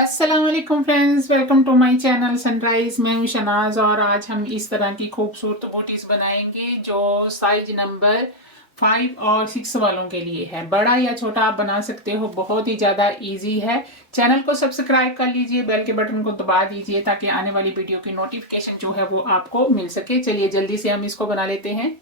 अस्सलाम वालेकुम friends, welcome to my channel Sunrise. मैं हूं शनाज और आज हम इस तरह की खूबसूरत बूटीज बनाएंगे जो साइज नंबर 5 और 6 वालों के लिए है। बड़ा या छोटा आप बना सकते हो, बहुत ही ज़्यादा इजी है। चैनल को सब्सक्राइब कर लीजिए, बेल के बटन को दबा दीजिए ताकि आने वाली वीडियो की नोटिफिकेशन जो है वो आपको मिल सके। चलिए जल्दी से हम इसको बना लेते हैं।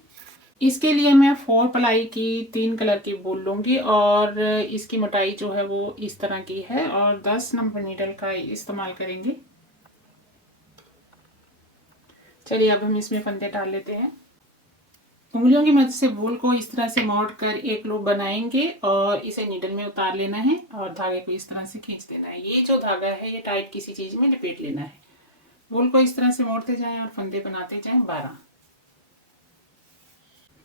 इसके लिए मैं 4 प्लाई की 3 कलर की वूल लूंगी और इसकी मोटाई जो है वो इस तरह की है और 10 नंबर नीडल का इस्तेमाल करेंगे। चलिए अब हम इसमें फंदे डाल लेते हैं। उंगलियों की मदद से वूल को इस तरह से मोड़ कर एक लूप बनाएंगे और इसे नीडल में उतार लेना है और धागे को इस तरह से खींच देना है। ये जो धागा है ये टाइट किसी चीज में लपेट लेना है। वूल को इस तरह से मोड़ते जाएं और फंदे बनाते जाएं 12।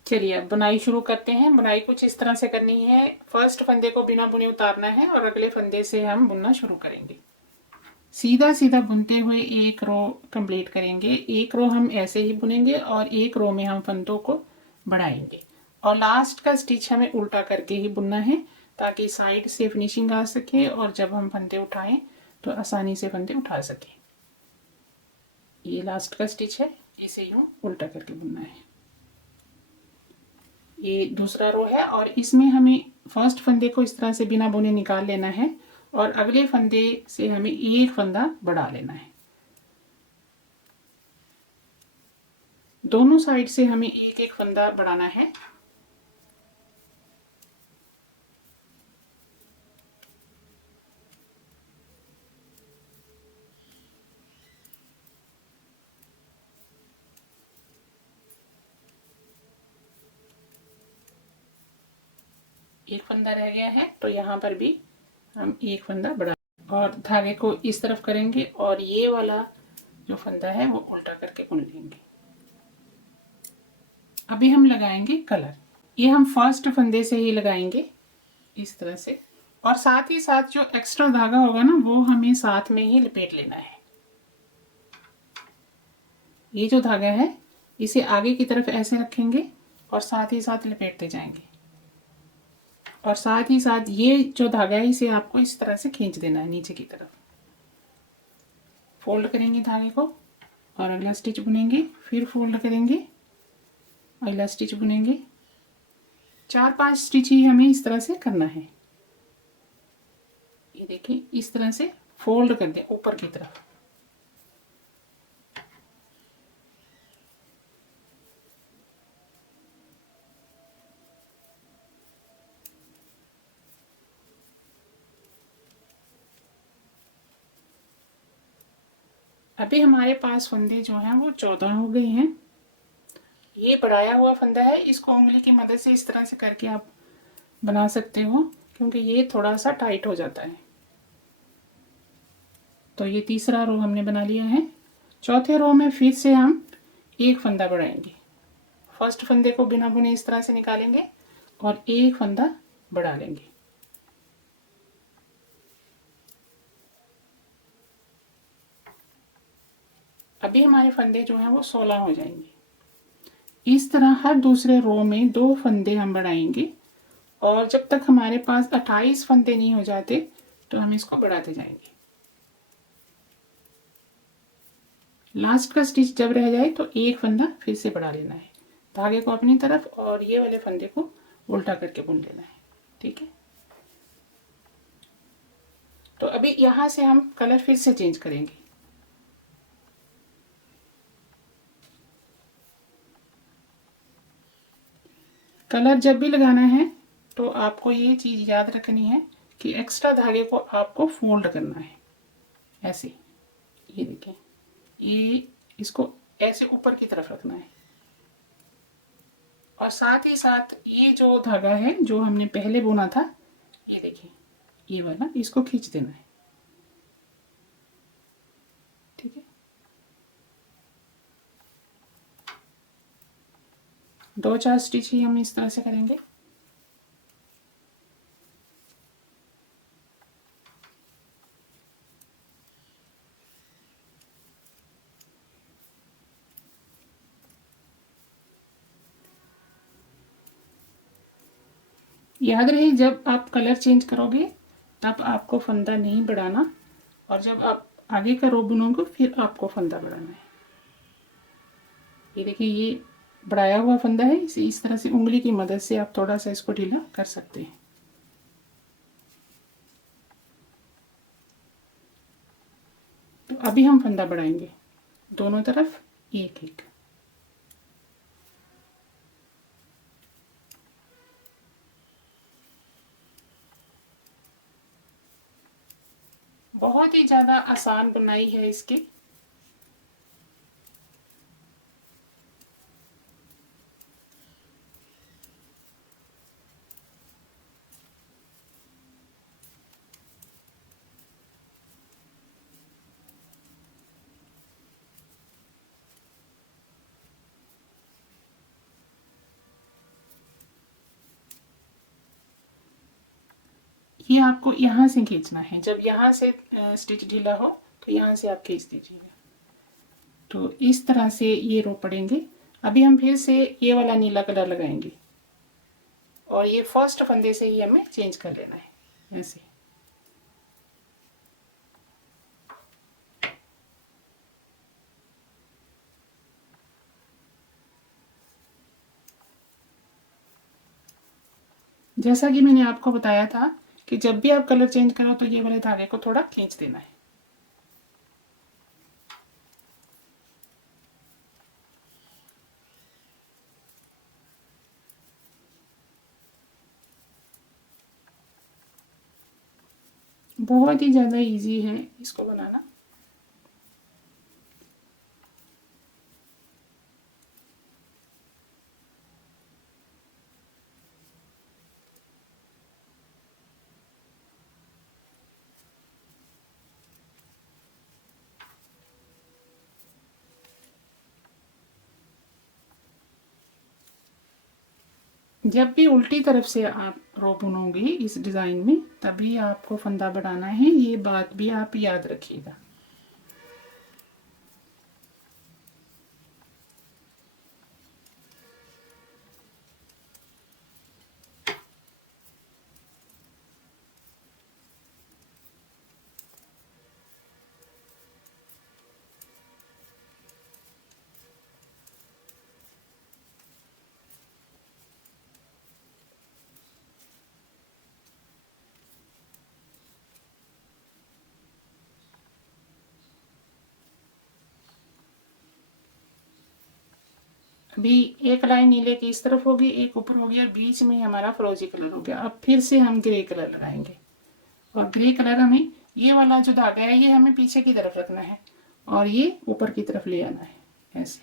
चलिए अब बुनाई शुरू करते हैं। बुनाई कुछ इस तरह से करनी है। फर्स्ट फंदे को बिना बुने उतारना है और अगले फंदे से हम बुनना शुरू करेंगे। सीधा सीधा बुनते हुए एक रो कंप्लीट करेंगे। एक रो हम ऐसे ही बुनेंगे और एक रो में हम फंदों को बढ़ाएंगे और लास्ट का स्टिच हमें उल्टा करके ही बुनना है ताकि साइड से फिनिशिंग आ सके और जब हम फंदे उठाएं तो आसानी से फंदे उठा सके। ये लास्ट का स्टिच है, इसे यूं उल्टा करके बुनना है। ये दूसरा रो है और इसमें हमें फर्स्ट फंदे को इस तरह से बिना बुने निकाल लेना है और अगले फंदे से हमें एक फंदा बढ़ा लेना है। दोनों साइड से हमें एक एक फंदा बढ़ाना है। एक फंदा रह गया है तो यहाँ पर भी हम एक फंदा बढ़ा और धागे को इस तरफ करेंगे और ये वाला जो फंदा है वो उल्टा करके बुन लेंगे। अभी हम लगाएंगे कलर। ये हम फर्स्ट फंदे से ही लगाएंगे इस तरह से और साथ ही साथ जो एक्स्ट्रा धागा होगा ना वो हमें साथ में ही लपेट लेना है। ये जो धागा है इसे आगे की तरफ ऐसे रखेंगे और साथ ही साथ लपेटते जाएंगे और साथ ही साथ ये जो धागा है इसे आपको इस तरह से खींच देना है नीचे की तरफ। फोल्ड करेंगे धागे को और अगला स्टिच बुनेंगे, फिर फोल्ड करेंगे, अगला स्टिच बुनेंगे। 4-5 स्टिच ही हमें इस तरह से करना है। ये देखिए इस तरह से फोल्ड कर दें ऊपर की तरफ। अभी हमारे पास फंदे जो हैं वो 14 हो गए हैं। ये बढ़ाया हुआ फंदा है, इसको उंगली की मदद से इस तरह से करके आप बना सकते हो क्योंकि ये थोड़ा सा टाइट हो जाता है। तो ये तीसरा रो हमने बना लिया है। चौथे रो में फिर से हम एक फंदा बढ़ाएंगे। फर्स्ट फंदे को बिना बुने इस तरह से निकालेंगे और एक फंदा बढ़ा लेंगे। अभी हमारे फंदे जो हैं वो 16 हो जाएंगे। इस तरह हर दूसरे रो में 2 फंदे हम बढ़ाएंगे और जब तक हमारे पास 28 फंदे नहीं हो जाते तो हम इसको बढ़ाते जाएंगे। लास्ट का स्टिच जब रह जाए तो एक फंदा फिर से बढ़ा लेना है। धागे को अपनी तरफ और ये वाले फंदे को उल्टा करके बुन लेना है। ठीक है, तो अभी यहां से हम कलर फिर से चेंज करेंगे। कलर जब भी लगाना है तो आपको ये चीज़ याद रखनी है कि एक्स्ट्रा धागे को आपको फोल्ड करना है ऐसे। ये देखें, ये इसको ऐसे ऊपर की तरफ रखना है और साथ ही साथ ये जो धागा है जो हमने पहले बुना था, ये देखिए ये वाला, इसको खींच देना है। ठीक है, 2-4 स्टिच ही हम इस तरह से करेंगे। याद रहे जब आप कलर चेंज करोगे तब आपको फंदा नहीं बढ़ाना और जब आप आगे का रो बुनोगे फिर आपको फंदा बढ़ाना है। ये देखिए, ये बढ़ाया हुआ फंदा है, इसे इस तरह से उंगली की मदद से आप थोड़ा सा इसको ढीला कर सकते हैं। तो अभी हम फंदा बढ़ाएंगे दोनों तरफ एक एक। बहुत ही ज़्यादा आसान बुनाई है इसकी। ये आपको यहाँ से खींचना है, जब यहाँ से स्टिच ढीला हो तो यहाँ से आप खींच दीजिएगा। तो इस तरह से ये रो पड़ेंगे। अभी हम फिर से ये वाला नीला कलर लगाएंगे और ये फर्स्ट फंदे से ही हमें चेंज कर लेना है ऐसे। जैसा कि मैंने आपको बताया था कि जब भी आप कलर चेंज करो तो ये वाले धागे को थोड़ा खींच देना है। बहुत ही ज़्यादा इजी है इसको बनाना। जब भी उल्टी तरफ से आप रो बुनोगे इस डिज़ाइन में तभी आपको फंदा बढ़ाना है, ये बात भी आप याद रखिएगा। अभी एक लाइन नीले की इस तरफ होगी, एक ऊपर हो गया, बीच में हमारा फिरोजी कलर हो गया। अब फिर से हम ग्रे कलर लगाएंगे और ग्रे कलर हमें ये वाला जो धागा है ये हमें पीछे की तरफ रखना है और ये ऊपर की तरफ ले आना है। ऐसे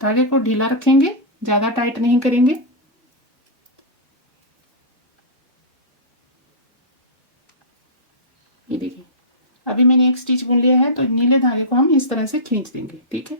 धागे को ढीला रखेंगे, ज़्यादा टाइट नहीं करेंगे। ये देखिए, अभी मैंने एक स्टिच बुन लिया है तो नीले धागे को हम इस तरह से खींच देंगे। ठीक है,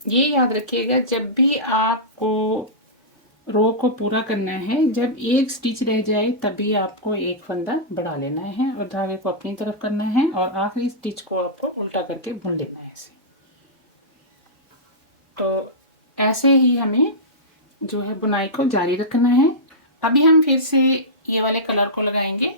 ये याद रखिएगा जब भी आपको रो को पूरा करना है, जब एक स्टिच रह जाए तभी आपको एक फंदा बढ़ा लेना है और धागे को अपनी तरफ करना है और आखिरी स्टिच को आपको उल्टा करके बुन लेना है ऐसे। तो ऐसे ही हमें जो है बुनाई को जारी रखना है। अभी हम फिर से ये वाले कलर को लगाएंगे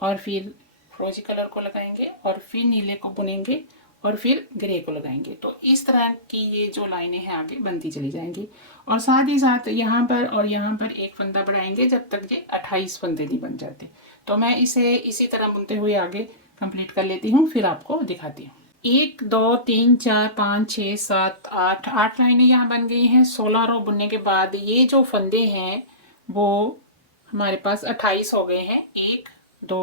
और फिर फिरोजी कलर को लगाएंगे और फिर नीले को बुनेंगे और फिर ग्रे को लगाएंगे। तो इस तरह की ये जो लाइनें हैं आगे बनती चली जाएंगी और साथ ही साथ यहाँ पर और यहाँ पर एक फंदा बढ़ाएंगे जब तक ये 28 फंदे नहीं बन जाते। तो मैं इसे इसी तरह बुनते हुए आगे कंप्लीट कर लेती हूँ, फिर आपको दिखाती हूँ। 1 2 3 4 5 6 7 8 लाइनें यहाँ बन गई हैं। 16 रो बुनने के बाद ये जो फंदे हैं वो हमारे पास 28 हो गए हैं। 1 2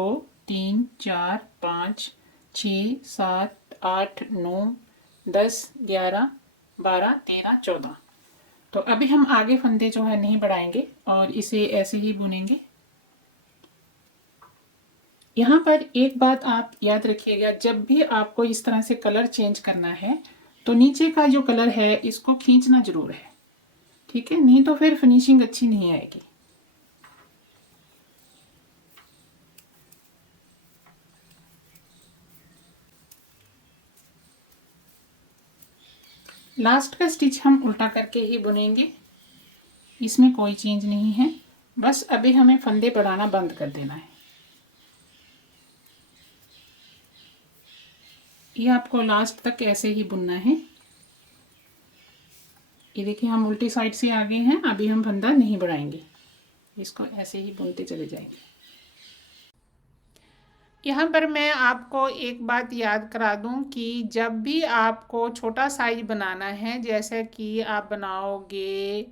3 4 5 6 7 8 9 10 11 12 13 14। तो अभी हम आगे फंदे जो है नहीं बढ़ाएंगे और इसे ऐसे ही बुनेंगे। यहाँ पर एक बात आप याद रखिएगा, जब भी आपको इस तरह से कलर चेंज करना है तो नीचे का जो कलर है इसको खींचना जरूर है, ठीक है, नहीं तो फिर फिनिशिंग अच्छी नहीं आएगी। लास्ट का स्टिच हम उल्टा करके ही बुनेंगे, इसमें कोई चेंज नहीं है। बस अभी हमें फंदे बढ़ाना बंद कर देना है। ये आपको लास्ट तक ऐसे ही बुनना है। ये देखिए हम उल्टी साइड से आगे हैं, अभी हम फंदा नहीं बढ़ाएंगे, इसको ऐसे ही बुनते चले जाएंगे। यहाँ पर मैं आपको एक बात याद करा दूं कि जब भी आपको छोटा साइज बनाना है, जैसे कि आप बनाओगे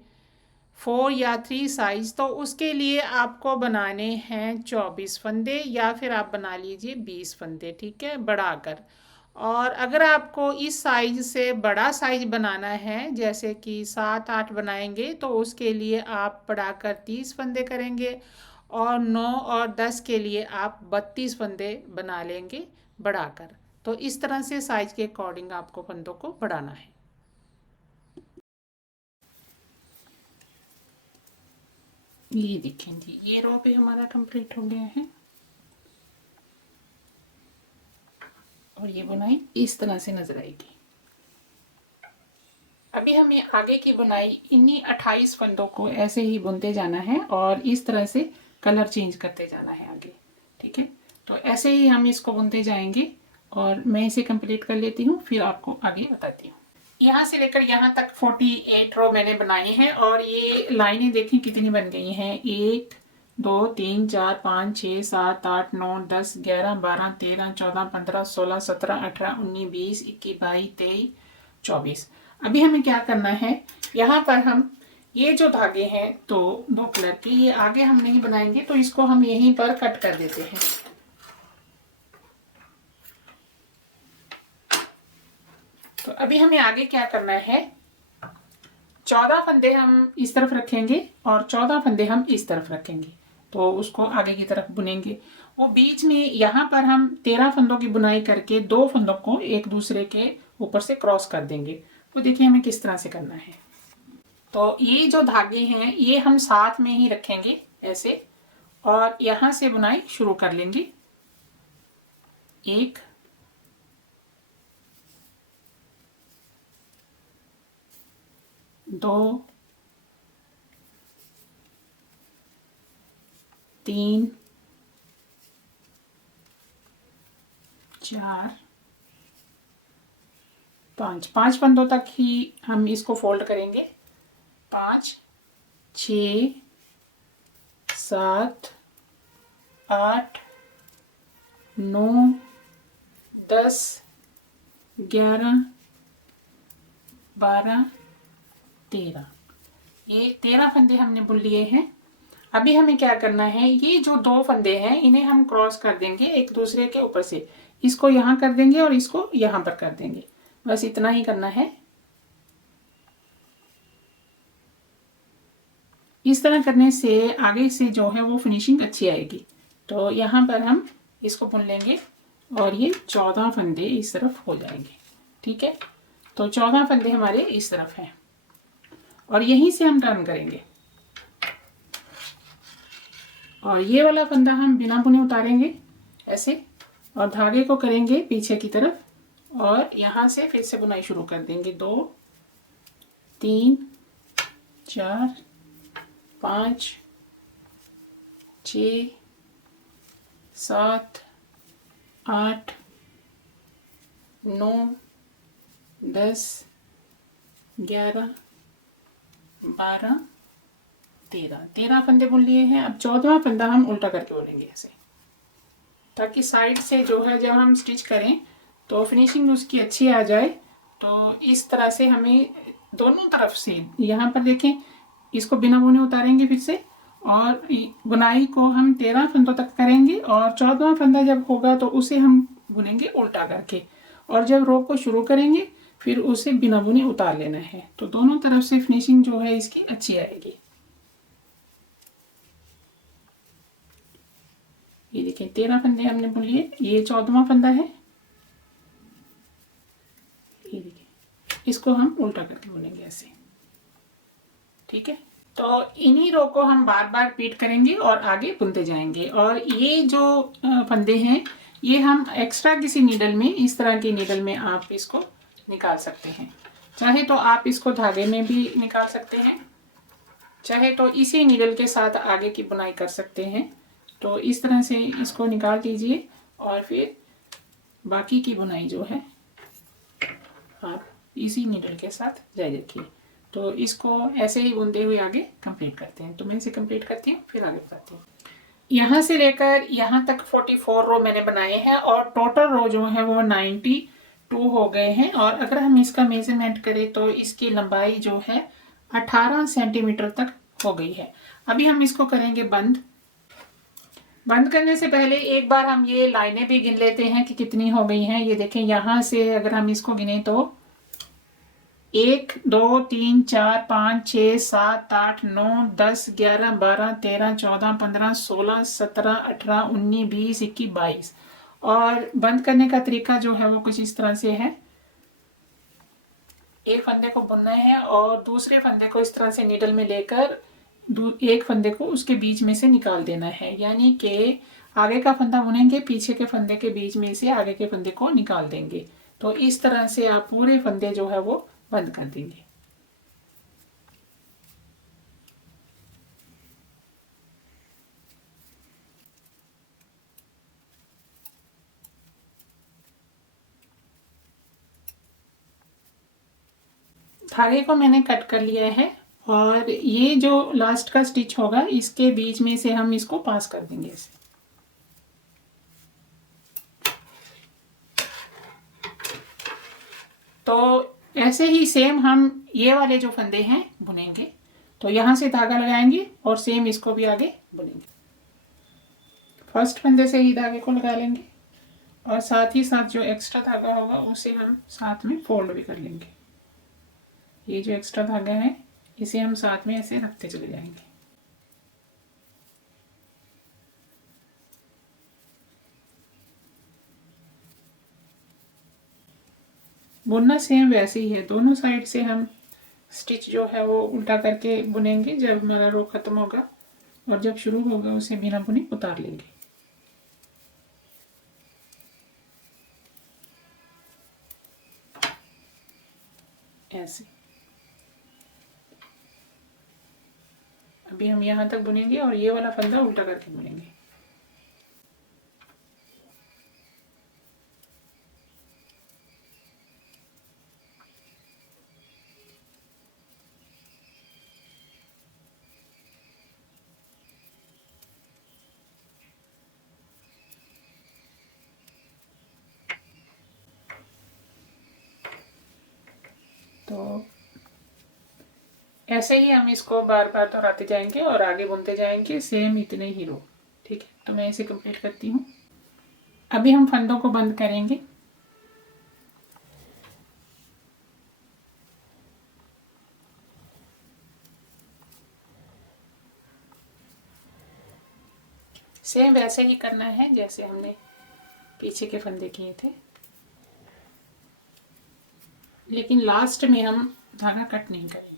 4 या 3 साइज, तो उसके लिए आपको बनाने हैं 24 फंदे या फिर आप बना लीजिए 20 फंदे, ठीक है, बढ़ाकर। और अगर आपको इस साइज से बड़ा साइज बनाना है, जैसे कि 7 8 बनाएंगे, तो उसके लिए आप बढ़ाकर 30 फंदे करेंगे और 9 और 10 के लिए आप 32 फंदे बना लेंगे बढ़ाकर। तो इस तरह से साइज के अकॉर्डिंग आपको फंदों को बढ़ाना है। ये देखें जी, ये रो पे हमारा कंप्लीट हो गया है और ये बुनाई इस तरह से नजर आएगी। अभी हमें आगे की बुनाई इन्हीं 28 फंदों को ऐसे ही बुनते जाना है और इस तरह से कलर चेंज करते जाना है आगे, ठीक है। तो ऐसे ही हम इसको बुनते जाएंगे और मैं इसे कंप्लीट कर लेती हूँ, फिर आपको आगे बताती हूँ। यहाँ से लेकर यहाँ तक 48 रो मैंने बनाई है और ये लाइनें देखें कितनी बन गई हैं। 1 2 3 4 5 6 7 8 9 10 11 12 13 14 15 16 17 18 19 20 21 22 23 24। अभी हमें क्या करना है, यहाँ पर हम ये जो धागे हैं तो 2 कलर के, ये आगे हम नहीं बनाएंगे, तो इसको हम यहीं पर कट कर देते हैं। तो अभी हमें आगे क्या करना है, 14 फंदे हम इस तरफ रखेंगे और 14 फंदे हम इस तरफ रखेंगे, तो उसको आगे की तरफ बुनेंगे। वो बीच में यहाँ पर हम 13 फंदों की बुनाई करके 2 फंदों को एक दूसरे के ऊपर से क्रॉस कर देंगे। तो देखिए हमें किस तरह से करना है। तो ये जो धागे हैं ये हम साथ में ही रखेंगे ऐसे और यहाँ से बुनाई शुरू कर लेंगे। 1 2 3 4 5 फंदों तक ही हम इसको फोल्ड करेंगे। 5 6 7 8 9 10 11 12 13, ये 13 फंदे हमने बुन लिए हैं। अभी हमें क्या करना है, ये जो 2 फंदे हैं इन्हें हम क्रॉस कर देंगे एक दूसरे के ऊपर से, इसको यहाँ कर देंगे और इसको यहाँ पर कर देंगे, बस इतना ही करना है। इस तरह करने से आगे से जो है वो फिनिशिंग अच्छी आएगी। तो यहाँ पर हम इसको बुन लेंगे और ये 14 फंदे इस तरफ हो जाएंगे, ठीक है। तो 14 फंदे हमारे इस तरफ हैं और यहीं से हम टर्न करेंगे और ये वाला फंदा हम बिना बुने उतारेंगे ऐसे और धागे को करेंगे पीछे की तरफ और यहाँ से फिर से बुनाई शुरू कर देंगे। 2 3 4 5 6 7 8 9 10 11 12 13 फंदे बुन लिए हैं। अब 14वां फंदा हम उल्टा करके बुनेंगे ऐसे, ताकि साइड से जो है जब हम स्टिच करें तो फिनिशिंग उसकी अच्छी आ जाए। तो इस तरह से हमें दोनों तरफ से, यहाँ पर देखें, इसको बिना बुने उतारेंगे फिर से और बुनाई को हम 13 फंदों तक करेंगे और 14वां फंदा जब होगा तो उसे हम बुनेंगे उल्टा करके, और जब रो को शुरू करेंगे फिर उसे बिना बुने उतार लेना है। तो दोनों तरफ से फिनिशिंग जो है इसकी अच्छी आएगी। ये देखिए 13 फंदे हमने बुन लिए, ये 14वां फंदा है। ये देखिए, इसको हम उल्टा करके बुनेंगे ऐसे, ठीक है। तो इन्हीं रो को हम बार बार रिपीट करेंगे और आगे बुनते जाएंगे। और ये जो फंदे हैं ये हम एक्स्ट्रा किसी नीडल में, इस तरह की नीडल में आप इसको निकाल सकते हैं। चाहे तो आप इसको धागे में भी निकाल सकते हैं, चाहे तो इसी नीडल के साथ आगे की बुनाई कर सकते हैं। तो इस तरह से इसको निकाल दीजिए और फिर बाकी की बुनाई जो है आप इसी नीडल के साथ जारी रखिए। तो इसको ऐसे ही बुनते हुए आगे कंप्लीट करते हैं। तो मैं इसे कंप्लीट करती हूँ फिर आगे बताती हूँ। यहाँ से लेकर यहाँ तक 44 रो मैंने बनाए हैं और टोटल रो जो है वो 92 हो गए हैं। और अगर हम इसका मेजरमेंट करें तो इसकी लंबाई जो है 18 सेंटीमीटर तक हो गई है। अभी हम इसको करेंगे बंद। बंद करने से पहले एक बार हम ये लाइनें भी गिन लेते हैं कि कितनी हो गई हैं। ये देखें, यहाँ से अगर हम इसको गिने तो 1 2 3 4 5 6 7 8 9 10 11 12 13 14 15 16 17 18 19 20 21 22। और बंद करने का तरीका जो है वो कुछ इस तरह से है। एक फंदे को बुनना है और दूसरे फंदे को इस तरह से नीडल में लेकर एक फंदे को उसके बीच में से निकाल देना है। यानी कि आगे का फंदा बुनेंगे, पीछे के फंदे के बीच में से आगे के फंदे को निकाल देंगे। तो इस तरह से आप पूरे फंदे जो है वो बंद कर देंगे। धागे को मैंने कट कर लिया है और ये जो लास्ट का स्टिच होगा इसके बीच में से हम इसको पास कर देंगे ऐसे। तो ऐसे ही सेम हम ये वाले जो फंदे हैं बुनेंगे। तो यहां से धागा लगाएंगे और सेम इसको भी आगे बुनेंगे। फर्स्ट फंदे से ही धागे को लगा लेंगे और साथ ही साथ जो एक्स्ट्रा धागा होगा उसे हम साथ में फोल्ड भी कर लेंगे। ये जो एक्स्ट्रा धागा है इसे हम साथ में ऐसे रखते चले जाएंगे। बुनना सेम वैसे ही है, दोनों साइड से हम स्टिच जो है वो उल्टा करके बुनेंगे जब हमारा रो खत्म होगा, और जब शुरू होगा उसे बिना बुने उतार लेंगे ऐसे। अभी हम यहाँ तक बुनेंगे और ये वाला फंदा उल्टा करके बुनेंगे। तो ऐसे ही हम इसको बार बार दोहराते जाएंगे और आगे बुनते जाएंगे सेम इतने ही रो, ठीक है। तो मैं इसे कंप्लीट करती हूँ। अभी हम फंदों को बंद करेंगे। सेम वैसे ही करना है जैसे हमने पीछे के फंदे किए थे, लेकिन लास्ट में हम धागा कट नहीं करेंगे।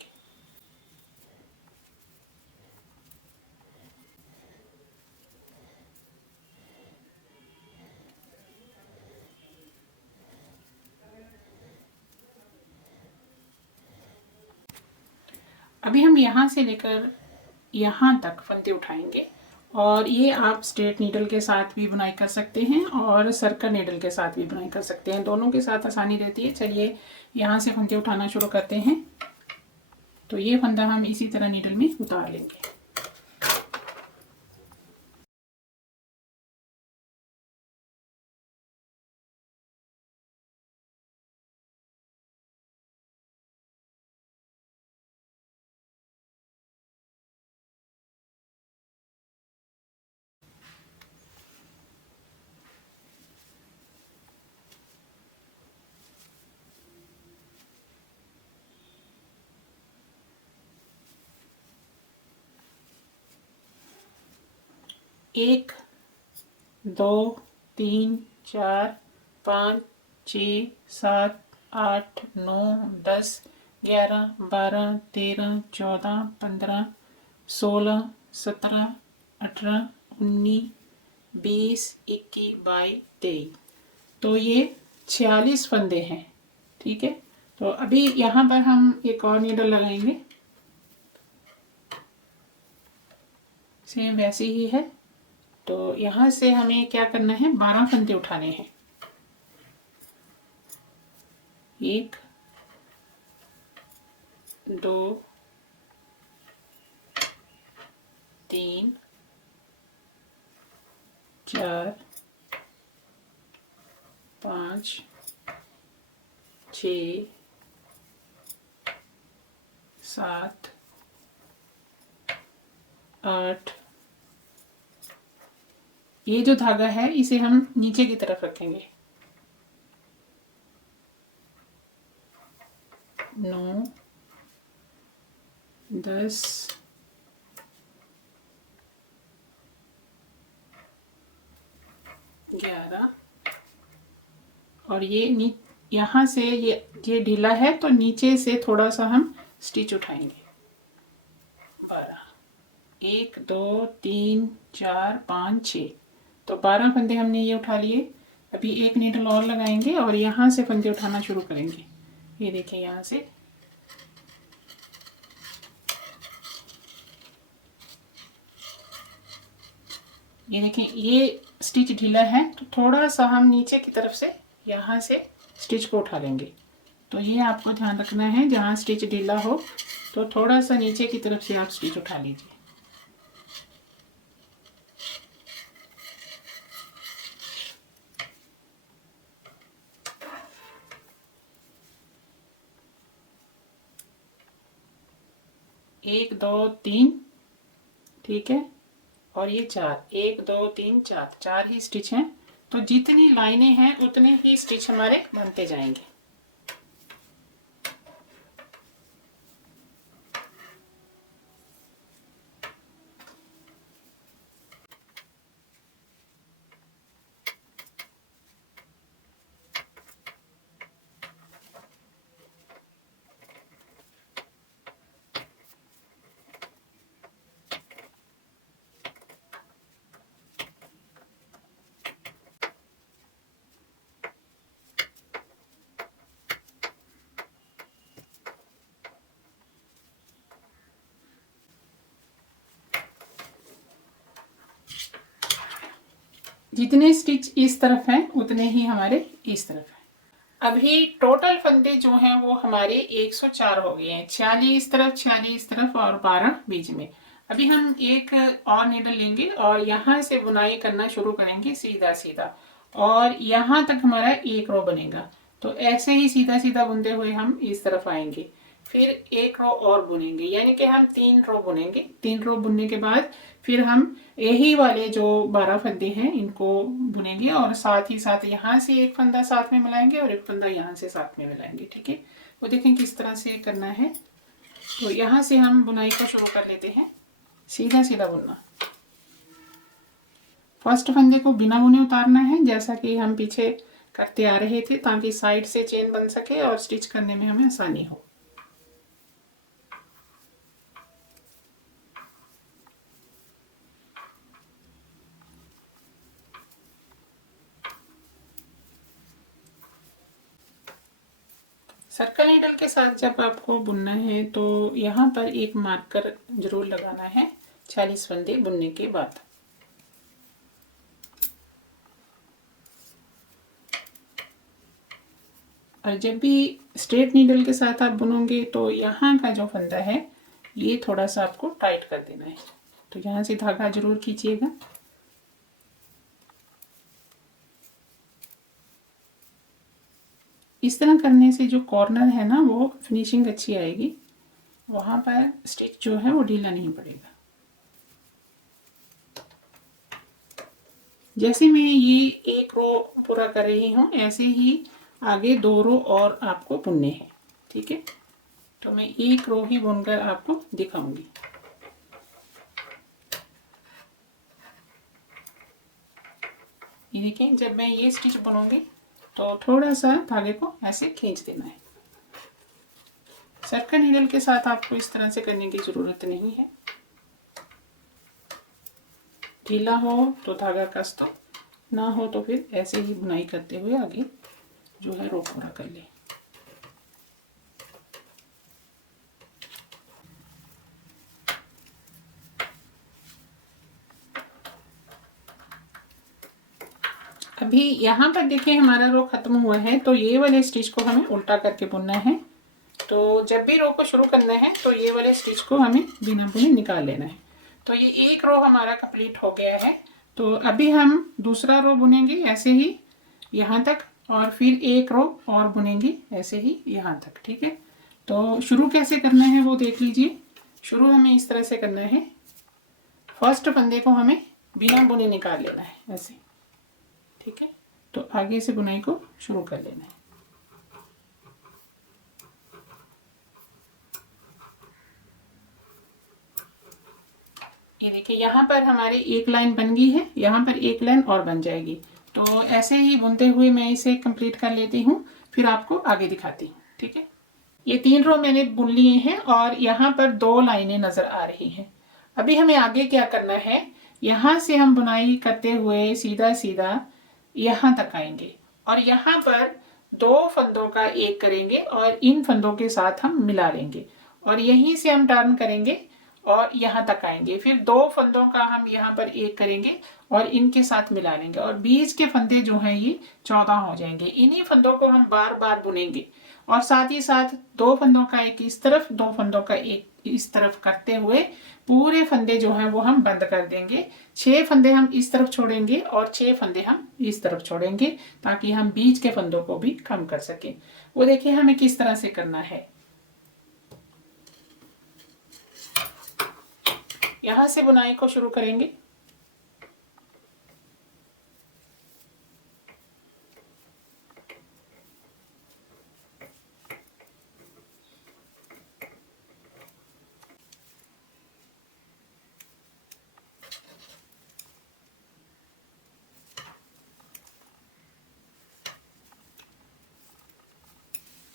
अभी हम यहाँ से लेकर यहाँ तक फंदे उठाएंगे और ये आप स्ट्रेट नीडल के साथ भी बुनाई कर सकते हैं और सर्कल नीडल के साथ भी बुनाई कर सकते हैं, दोनों के साथ आसानी रहती है। चलिए यहाँ से फंदे उठाना शुरू करते हैं। तो ये फंदा हम इसी तरह नीडल में उतार लेंगे। 1 2 3 4 5 6 7 8 9 10 11 12 13 14 15 16 17 18 19 20 21 22 23। तो ये 46 फंदे हैं। ठीक है, तो अभी यहाँ पर हम एक और नीडल लगाएंगे, सेम वैसे ही है। तो यहाँ से हमें क्या करना है, 12 फंदे उठाने हैं। 1 2 3 4 5 6 7 8। ये जो धागा है इसे हम नीचे की तरफ रखेंगे। 9 10 11 और ये यहाँ से ये ढीला है तो नीचे से थोड़ा सा हम स्टिच उठाएंगे। 12 1 2 3 4 5 6। तो 12 फंदे हमने ये उठा लिए। अभी एक नीडल और लगाएंगे और यहाँ से फंदे उठाना शुरू करेंगे। ये देखिए, यहाँ से ये देखें, ये स्टिच ढीला है तो थोड़ा सा हम नीचे की तरफ से यहाँ से स्टिच को उठा लेंगे। तो ये आपको ध्यान रखना है, जहाँ स्टिच ढीला हो तो थोड़ा सा नीचे की तरफ से आप स्टिच उठा लीजिए। एक दो तीन, ठीक है, और ये 4, 1 2 3 4, 4 ही स्टिच हैं। तो जितनी लाइनें हैं उतने ही स्टिच हमारे बनते जाएंगे। जितने स्टिच इस तरफ हैं उतने ही हमारे इस तरफ हैं। अभी टोटल फंदे जो हैं वो हमारे 104 हो गए हैं। 46 तरफ, 46 तरफ और 12 बीच में। अभी हम एक और नीडल लेंगे और यहाँ से बुनाई करना शुरू करेंगे सीधा सीधा, और यहाँ तक हमारा एक रो बनेगा। तो ऐसे ही सीधा सीधा बुनते हुए हम इस तरफ आएंगे, फिर एक रो और बुनेंगे, यानी कि हम 3 रो बुनेंगे। 3 रो बुनने के बाद फिर हम यही वाले जो 12 फंदे हैं इनको बुनेंगे, और साथ ही साथ यहाँ से एक फंदा साथ में मिलाएंगे और एक फंदा यहाँ से साथ में मिलाएंगे। ठीक है, वो देखें किस तरह से करना है। तो यहाँ से हम बुनाई को शुरू कर लेते हैं, सीधा सीधा बुनना। फर्स्ट फंदे को बिना बुने उतारना है, जैसा कि हम पीछे करते आ रहे थे, ताकि साइड से चेन बन सके और स्टिच करने में हमें आसानी हो। सर्कल नीडल के साथ जब आपको बुनना है तो यहाँ पर एक मार्कर जरूर लगाना है 46 फंदे बुनने के बाद। और जब भी स्ट्रेट नीडल के साथ आप बुनोगे तो यहाँ का जो फंदा है ये थोड़ा सा आपको टाइट कर देना है। तो यहाँ से धागा जरूर खींचिएगा। इस तरह करने से जो कॉर्नर है ना वो फिनिशिंग अच्छी आएगी, वहाँ पर स्टिच जो है वो ढीला नहीं पड़ेगा। जैसे मैं ये एक रो पूरा कर रही हूँ ऐसे ही आगे 2 रो और आपको बुनने हैं। ठीक है, तो मैं एक रो ही बुनकर आपको दिखाऊंगी। ये देखिए, जब मैं ये स्टिच बुनूंगी तो थोड़ा सा धागे को ऐसे खींच देना है। सर्कल नीडल के साथ आपको इस तरह से करने की ज़रूरत नहीं है। ढीला हो तो धागा कस दो, ना हो तो फिर ऐसे ही बुनाई करते हुए आगे जो है रो पूरा कर ले। अभी यहाँ पर देखिए हमारा रो खत्म हुआ है, तो ये वाले स्टिच को हमें उल्टा करके बुनना है। तो जब भी रो को शुरू करना है तो ये वाले स्टिच को हमें बिना बुने निकाल लेना है। तो ये एक रो हमारा कंप्लीट हो गया है। तो अभी हम दूसरा रो बुनेंगे ऐसे ही यहाँ तक, और फिर एक रो और बुनेंगे ऐसे ही यहाँ तक। ठीक है, तो शुरू कैसे करना है वो देख लीजिए। शुरू हमें इस तरह से करना है, फर्स्ट फंदे को हमें बिना बुने निकाल लेना है ऐसे। ठीक है, तो आगे से बुनाई को शुरू कर लेना है। ये देखिए यहाँ पर हमारी एक लाइन बन गई है, यहाँ पर एक लाइन और बन जाएगी। तो ऐसे ही बुनते हुए मैं इसे कंप्लीट कर लेती हूँ, फिर आपको आगे दिखाती हूँ। ठीक है, ये 3 रो मैंने बुन लिए हैं और यहाँ पर 2 लाइनें नजर आ रही हैं। अभी हमें आगे क्या करना है, यहाँ से हम बुनाई करते हुए सीधा सीधा यहाँ तक आएंगे और यहाँ पर 2 फंदों का एक करेंगे और इन फंदों के साथ हम मिला लेंगे और यहीं से हम टर्न करेंगे और यहाँ तक आएंगे। फिर 2 फंदों का हम यहाँ पर एक करेंगे और इनके साथ मिला लेंगे और बीच के फंदे जो हैं ये 14 हो जाएंगे। इन्हीं फंदों को हम बार बार बुनेंगे और साथ ही साथ 2 फंदों का एक इस तरफ, 2 फंदों का एक इस तरफ करते हुए पूरे फंदे जो हैं वो हम बंद कर देंगे। 6 फंदे हम इस तरफ छोड़ेंगे और 6 फंदे हम इस तरफ छोड़ेंगे ताकि हम बीच के फंदों को भी कम कर सकें। वो देखिए हमें किस तरह से करना है। यहां से बुनाई को शुरू करेंगे।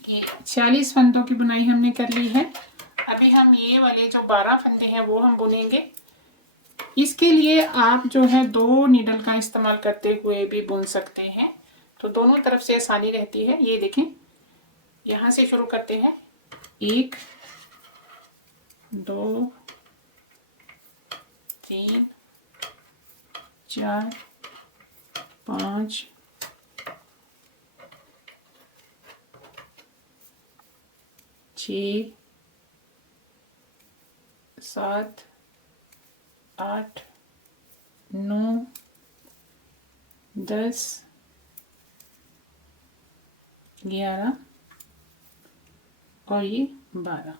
ये 46 फंदों की बुनाई हमने कर ली है। अभी हम ये वाले जो 12 फंदे हैं वो हम बुनेंगे। इसके लिए आप जो है 2 नीडल का इस्तेमाल करते हुए भी बुन सकते हैं, तो दोनों तरफ से आसानी रहती है। ये देखें, यहां से शुरू करते हैं, 1 2 3 4 5 6 7 8 9 10 11 और ये 12।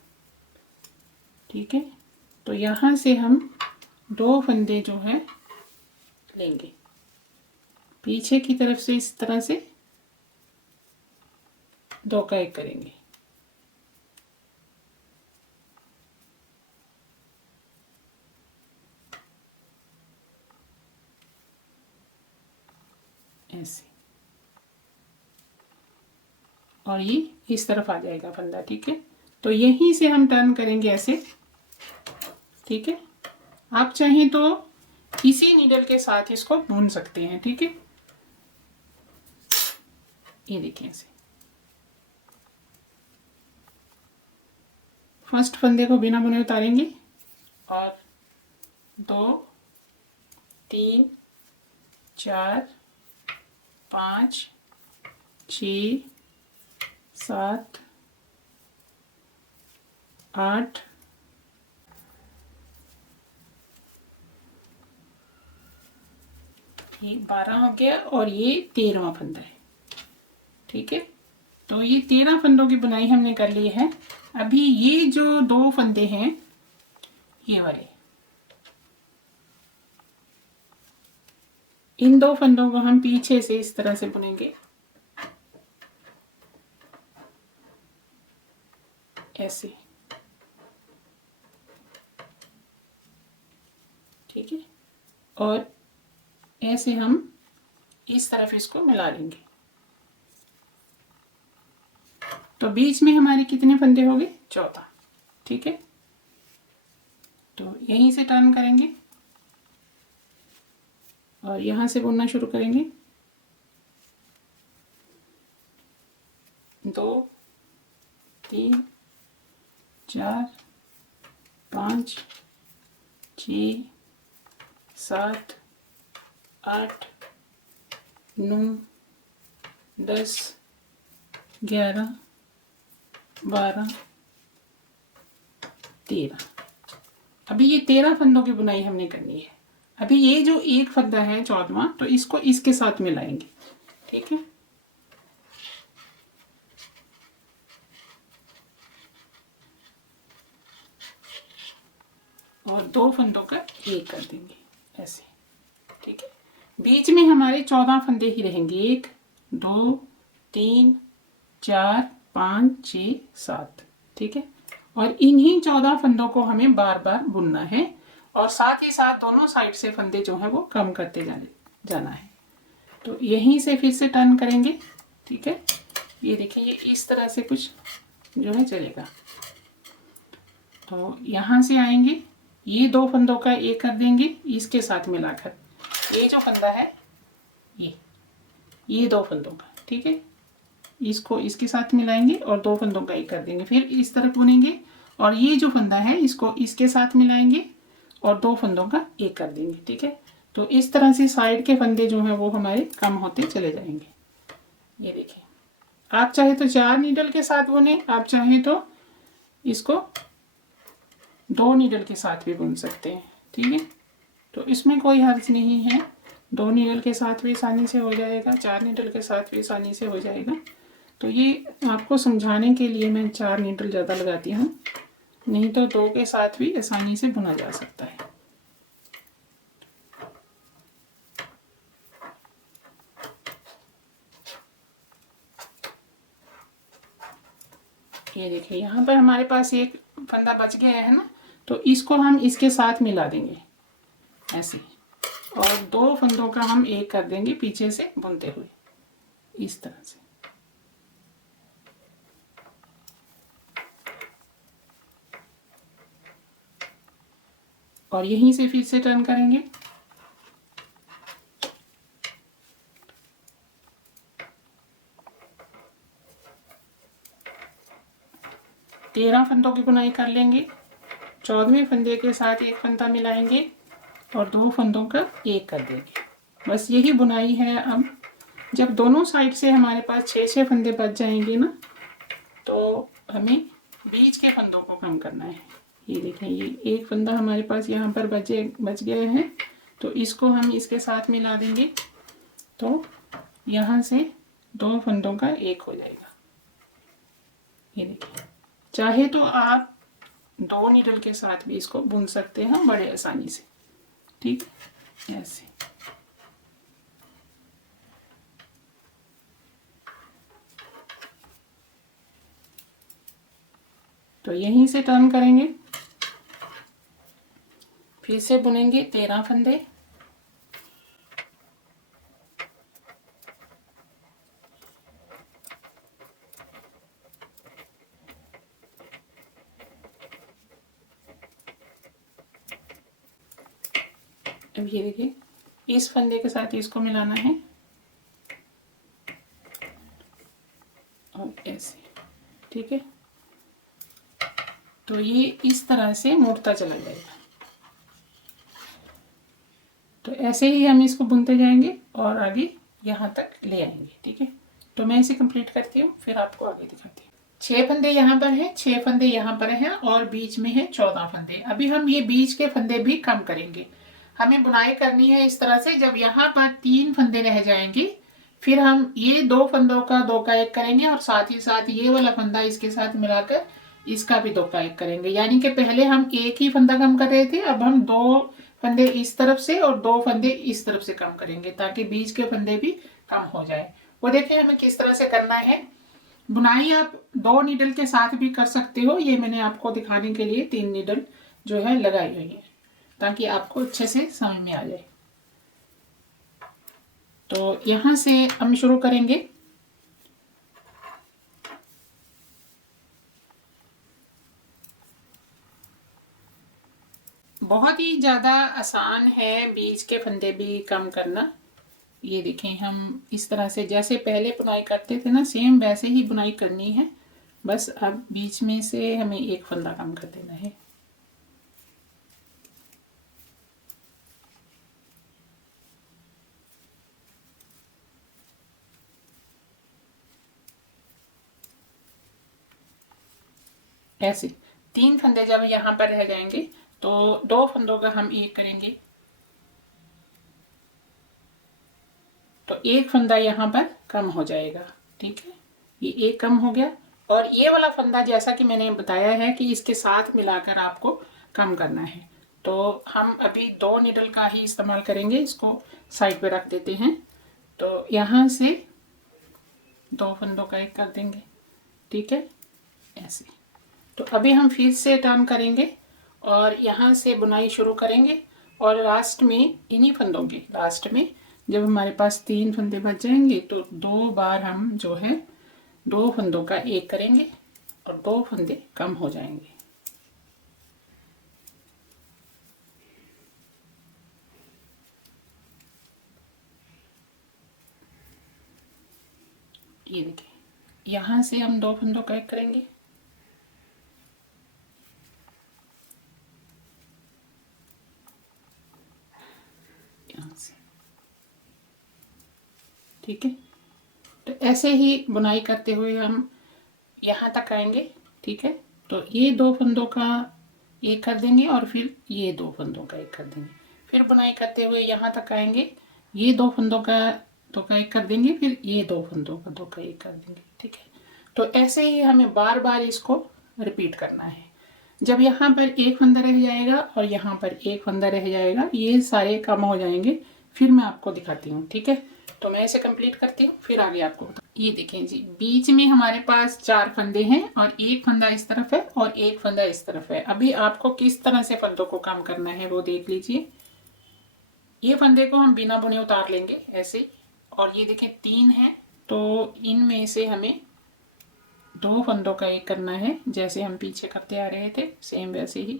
ठीक है, तो यहाँ से हम 2 फंदे जो है लेंगे पीछे की तरफ से, इस तरह से 2 का एक करेंगे। ऐसे, और ये इस तरफ आ जाएगा फंदा। ठीक है, तो यहीं से हम टर्न करेंगे ऐसे। ठीक है, आप चाहें तो इसी नीडल के साथ इसको बुन सकते हैं। ठीक है, ये देखिए ऐसे फर्स्ट फंदे को बिना बुने उतारेंगे और 2 3 4 5 6 7 8 ये 12 हो गया और ये 13वां फंदा है। ठीक है, तो ये 13 फंदों की बुनाई हमने कर ली है। अभी ये जो 2 फंदे हैं ये वाले, इन 2 फंदों को हम पीछे से इस तरह से बुनेंगे ऐसे। ठीक है, और ऐसे हम इस तरफ इसको मिला लेंगे। तो बीच में हमारे कितने फंदे हो गए? 14। ठीक है, तो यहीं से टर्न करेंगे और यहां से बुनना शुरू करेंगे। 2 3 4 5 6 7 8 9 10 11 12 13। अभी ये 13 फंदों की बुनाई हमने करनी है। अभी ये जो एक फंदा है 14वां, तो इसको इसके साथ मिलाएंगे। ठीक है, और 2 फंदों का एक कर देंगे ऐसे। ठीक है, बीच में हमारे 14 फंदे ही रहेंगे। 1 2 3 4 5 6 7। ठीक है, और इन्हीं 14 फंदों को हमें बार बार बुनना है और साथ ही साथ दोनों साइड से फंदे जो है वो कम करते जाना है। तो यहीं से फिर से टर्न करेंगे। ठीक है, ये देखिए, ये इस तरह से कुछ जो है चलेगा। तो यहाँ से आएंगे, ये 2 फंदों का एक कर देंगे इसके साथ मिलाकर। ये जो फंदा है ये 2 फंदों का, ठीक है, इसको इसके साथ मिलाएंगे और 2 फंदों का एक कर देंगे। फिर इस तरफ बुनेंगे और ये जो फंदा है इसको इसके साथ मिलाएंगे और 2 फंदों का एक कर देंगे। ठीक है, तो इस तरह से साइड के फंदे जो है वो हमारे कम होते चले जाएंगे। ये देखिए, आप चाहे तो 4 नीडल के साथ बुने, आप चाहे तो इसको 2 नीडल के साथ भी बुन सकते हैं। ठीक है, तो इसमें कोई हर्ज नहीं है। 2 नीडल के साथ भी आसानी से हो जाएगा, 4 नीडल के साथ भी आसानी से हो जाएगा। तो ये आपको समझाने के लिए मैं 4 नीडल ज़्यादा लगाती हूँ, नहीं तो 2 के साथ भी आसानी से बुना जा सकता है। ये देखिए, यहाँ पर हमारे पास एक फंदा बच गया है ना, तो इसको हम इसके साथ मिला देंगे ऐसे, और 2 फंदों का हम एक कर देंगे पीछे से बुनते हुए इस तरह से। और यहीं से फिर से टर्न करेंगे। तेरह फंदों की बुनाई कर लेंगे। 14वें फंदे के साथ एक फंदा मिलाएंगे और 2 फंदों का एक कर देंगे। बस यही बुनाई है। अब जब दोनों साइड से हमारे पास 6-6 फंदे बच जाएंगे ना, तो हमें बीच के फंदों को कम करना है। ये देखें, ये एक फंदा हमारे पास यहाँ पर बच गया है, तो इसको हम इसके साथ मिला देंगे, तो यहाँ से 2 फंदों का एक हो जाएगा। ये देखिए, चाहे तो आप 2 नीडल के साथ भी इसको बुन सकते हैं बड़े आसानी से। ठीक, ऐसे। तो यहीं से टर्न करेंगे, फिर से बुनेंगे 13 फंदे। अब ये देखिए, इस फंदे के साथ इसको मिलाना है और ऐसे। ठीक है, तो ये इस तरह से मुड़ता चला जाएगा। तो ऐसे ही हम इसको बुनते जाएंगे और आगे यहाँ तक ले आएंगे। ठीक है, तो मैं इसे कंप्लीट करती हूँ, फिर आपको आगे दिखाती हूँ। 6 फंदे यहाँ पर हैं, 6 फंदे यहाँ पर हैं और बीच में है 14 फंदे। अभी हम ये बीच के फंदे भी कम करेंगे। हमें बुनाई करनी है इस तरह से, जब यहाँ पर 3 फंदे रह जाएंगे, फिर हम ये 2 फंदों का 2 का एक करेंगे और साथ ही साथ ये वाला फंदा इसके साथ मिलाकर इसका भी 2 का एक करेंगे। यानी कि पहले हम एक ही फंदा कम कर रहे थे, अब हम 2 फंदे इस तरफ से और 2 फंदे इस तरफ से कम करेंगे, ताकि बीच के फंदे भी कम हो जाए। वो देखें हमें किस तरह से करना है। बुनाई आप 2 नीडल के साथ भी कर सकते हो। ये मैंने आपको दिखाने के लिए 3 नीडल जो है लगाई हुई है, ताकि आपको अच्छे से समझ में आ जाए। तो यहाँ से हम शुरू करेंगे। बहुत ही ज़्यादा आसान है बीच के फंदे भी कम करना। ये देखें, हम इस तरह से जैसे पहले बुनाई करते थे ना, सेम वैसे ही बुनाई करनी है। बस अब बीच में से हमें एक फंदा कम कर देना है। ऐसे 3 फंदे जब यहाँ पर रह जाएंगे तो 2 फंदों का हम एक करेंगे। तो एक फंदा यहाँ पर कम हो जाएगा। ठीक है, ये एक कम हो गया। और ये वाला फंदा जैसा कि मैंने बताया है कि इसके साथ मिलाकर आपको कम करना है। तो हम अभी 2 नीडल का ही इस्तेमाल करेंगे। इसको साइड पे रख देते हैं। तो यहाँ से 2 फंदों का एक कर देंगे। ठीक है, ऐसे। तो अभी हम फिर से टर्न करेंगे और यहाँ से बुनाई शुरू करेंगे। और लास्ट में इन्हीं फंदों के लास्ट में जब हमारे पास 3 फंदे बच जाएंगे तो 2 बार हम जो है 2 फंदों का एक करेंगे और 2 फंदे कम हो जाएंगे। ये देखिए, यहाँ से हम 2 फंदों का एक करेंगे। यहाँ से। ठीक है, तो ऐसे ही बुनाई करते हुए हम यहाँ तक आएंगे। ठीक है, तो ये 2 फंदों का एक कर देंगे और फिर ये 2 फंदों का एक कर देंगे। फिर बुनाई करते हुए यहाँ तक आएंगे, ये 2 फंदों का 2 का एक कर देंगे, फिर ये 2 फंदों का 2 का एक कर देंगे। ठीक है, तो ऐसे ही हमें बार बार इसको रिपीट करना है। जब यहाँ पर एक फंदा रह जाएगा और यहाँ पर एक फंदा रह जाएगा, ये सारे कम हो जाएंगे, फिर मैं आपको दिखाती हूँ। ठीक है, तो मैं इसे कंप्लीट करती हूँ, फिर आगे आपको बता। ये देखें जी, बीच में हमारे पास 4 फंदे हैं और एक फंदा इस तरफ है और एक फंदा इस तरफ है। अभी आपको किस तरह से फंदों को कम करना है वो देख लीजिए। ये फंदे को हम बिना बुने उतार लेंगे ऐसे। और ये देखें 3 है, तो इनमें से हमें 2 फंदों का एक करना है, जैसे हम पीछे करते आ रहे थे सेम वैसे ही।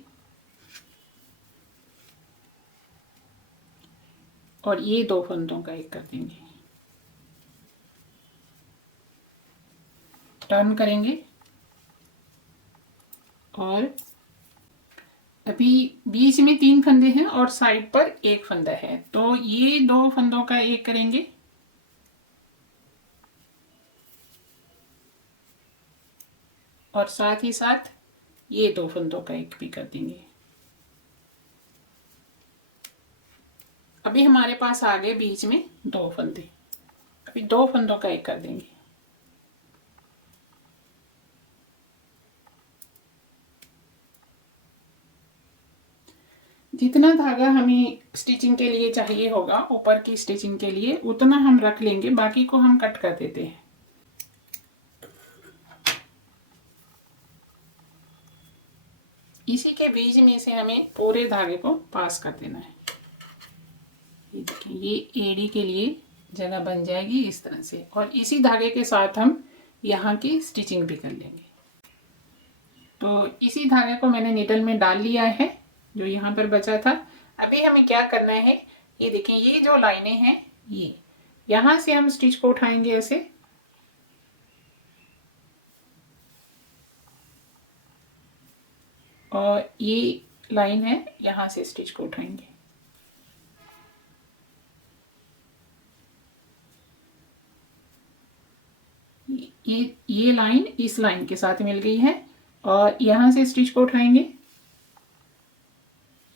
और ये 2 फंदों का एक कर देंगे। टर्न करेंगे और अभी बीच में 3 फंदे हैं और साइड पर एक फंदा है, तो ये 2 फंदों का एक करेंगे। और साथ ही साथ ये 2 फंदों का एक भी कर देंगे। अभी हमारे पास आ गए बीच में 2 फंदे। अभी 2 फंदों का एक कर देंगे। जितना धागा हमें स्टिचिंग के लिए चाहिए होगा, ऊपर की स्टिचिंग के लिए, उतना हम रख लेंगे, बाकी को हम कट कर देते हैं। इसी के बीच में से हमें पूरे धागे को पास कर देना है। ये देखिए, ये एड़ी के लिए जगह बन जाएगी इस तरह से। और इसी धागे के साथ हम यहाँ की स्टिचिंग भी कर लेंगे। तो इसी धागे को मैंने नीडल में डाल लिया है जो यहाँ पर बचा था। अभी हमें क्या करना है, ये देखें, ये जो लाइनें हैं, ये यहाँ से हम स्टिच को उठाएंगे ऐसे। और ये लाइन है, यहाँ से स्टिच को उठाएंगे। ये लाइन इस लाइन के साथ मिल गई है और यहाँ से स्टिच को उठाएंगे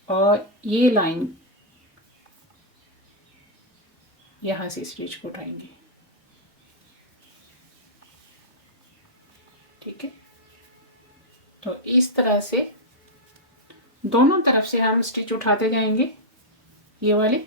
और ये लाइन यहाँ से स्टिच को उठाएंगे। ठीक है, तो इस तरह से दोनों तरफ से हम स्टिच उठाते जाएंगे ये वाले।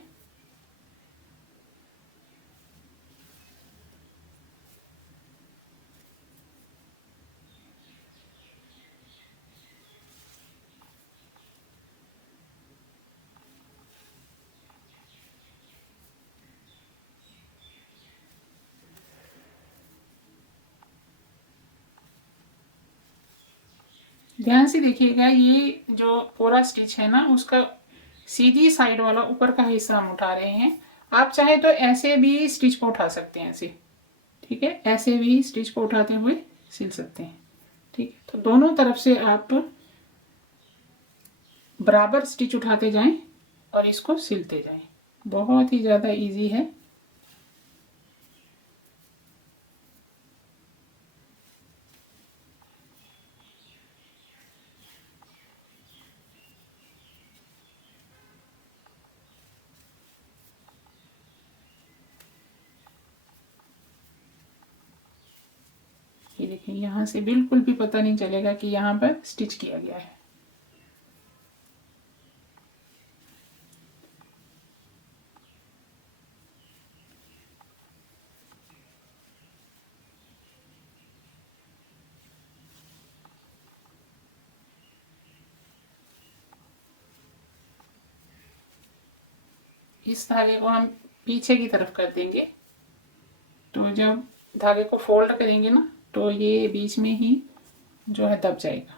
ध्यान से देखिएगा, ये जो पूरा स्टिच है ना उसका सीधी साइड वाला ऊपर का हिस्सा हम उठा रहे हैं। आप चाहे तो ऐसे भी स्टिच को उठा सकते हैं, ऐसे, ठीक है, ऐसे भी स्टिच को उठाते हुए सिल सकते हैं, ठीक है। तो दोनों तरफ से आप बराबर स्टिच उठाते जाएं और इसको सिलते जाएं। बहुत ही ज़्यादा इजी है। ये देखिए, यहाँ से बिल्कुल भी पता नहीं चलेगा कि यहाँ पर स्टिच किया गया है। इस धागे को हम पीछे की तरफ कर देंगे, तो जब धागे को फोल्ड करेंगे ना तो ये बीच में ही जो है दब जाएगा।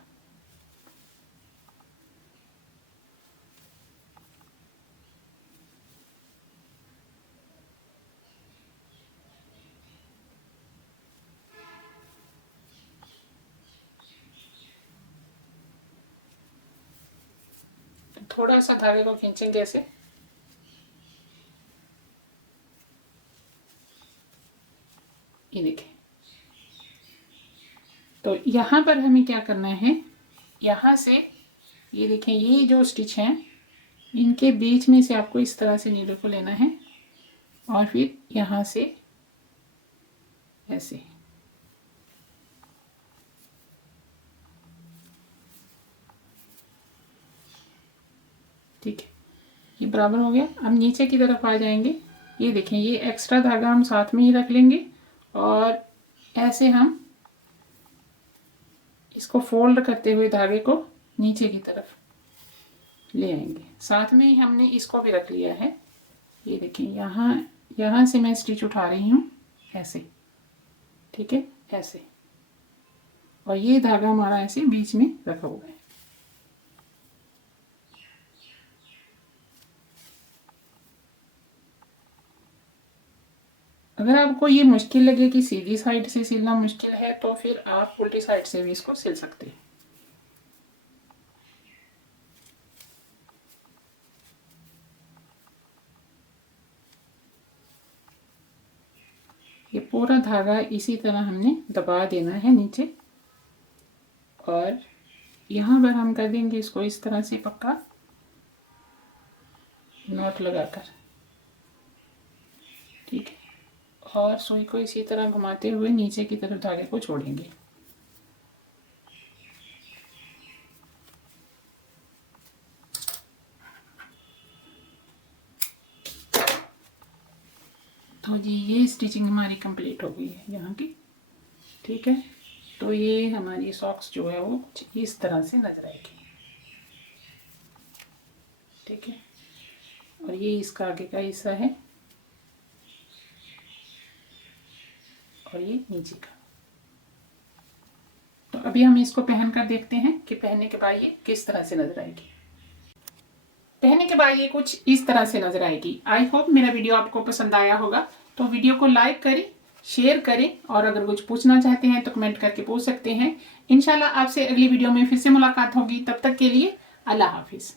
थोड़ा सा धागे को खींचेंगे ऐसे, ये देखिए। तो यहाँ पर हमें क्या करना है, यहाँ से ये देखें, ये जो स्टिच हैं इनके बीच में से आपको इस तरह से नीडल को लेना है और फिर यहाँ से ऐसे, ठीक है, ये बराबर हो गया। हम नीचे की तरफ आ जाएंगे। ये देखें, ये एक्स्ट्रा धागा हम साथ में ही रख लेंगे और ऐसे हम इसको फोल्ड करते हुए धागे को नीचे की तरफ ले आएंगे। साथ में ही हमने इसको भी रख लिया है। ये देखिए, यहाँ से मैं स्टिच उठा रही हूँ ऐसे, ठीक है, ऐसे, और ये धागा हमारा ऐसे बीच में रखा हुआ है। अगर आपको ये मुश्किल लगे कि सीधी साइड से सिलना मुश्किल है तो फिर आप उल्टी साइड से भी इसको सिल सकते हैं। ये पूरा धागा इसी तरह हमने दबा देना है नीचे, और यहाँ पर हम कर देंगे इसको इस तरह से पक्का नॉट लगाकर, ठीक है, और सुई को इसी तरह घुमाते हुए नीचे की तरफ धागे को छोड़ेंगे। तो जी ये स्टिचिंग हमारी कंप्लीट हो गई है यहाँ की, ठीक है। तो ये हमारी सॉक्स जो है वो कुछ इस तरह से नजर आएगी, ठीक है, और ये इसका आगे का हिस्सा है और ये नीचे का। तो अभी हम इसको पहन कर देखते हैं कि पहनने के बाद ये किस तरह से नजर आएगी। पहनने के बाद ये कुछ इस तरह से नजर आएगी। आई होप मेरा वीडियो आपको पसंद आया होगा। तो वीडियो को लाइक करें, शेयर करें, और अगर कुछ पूछना चाहते हैं तो कमेंट करके पूछ सकते हैं। इंशाल्लाह आपसे अगली वीडियो में फिर से मुलाकात होगी। तब तक के लिए अल्लाह हाफिज।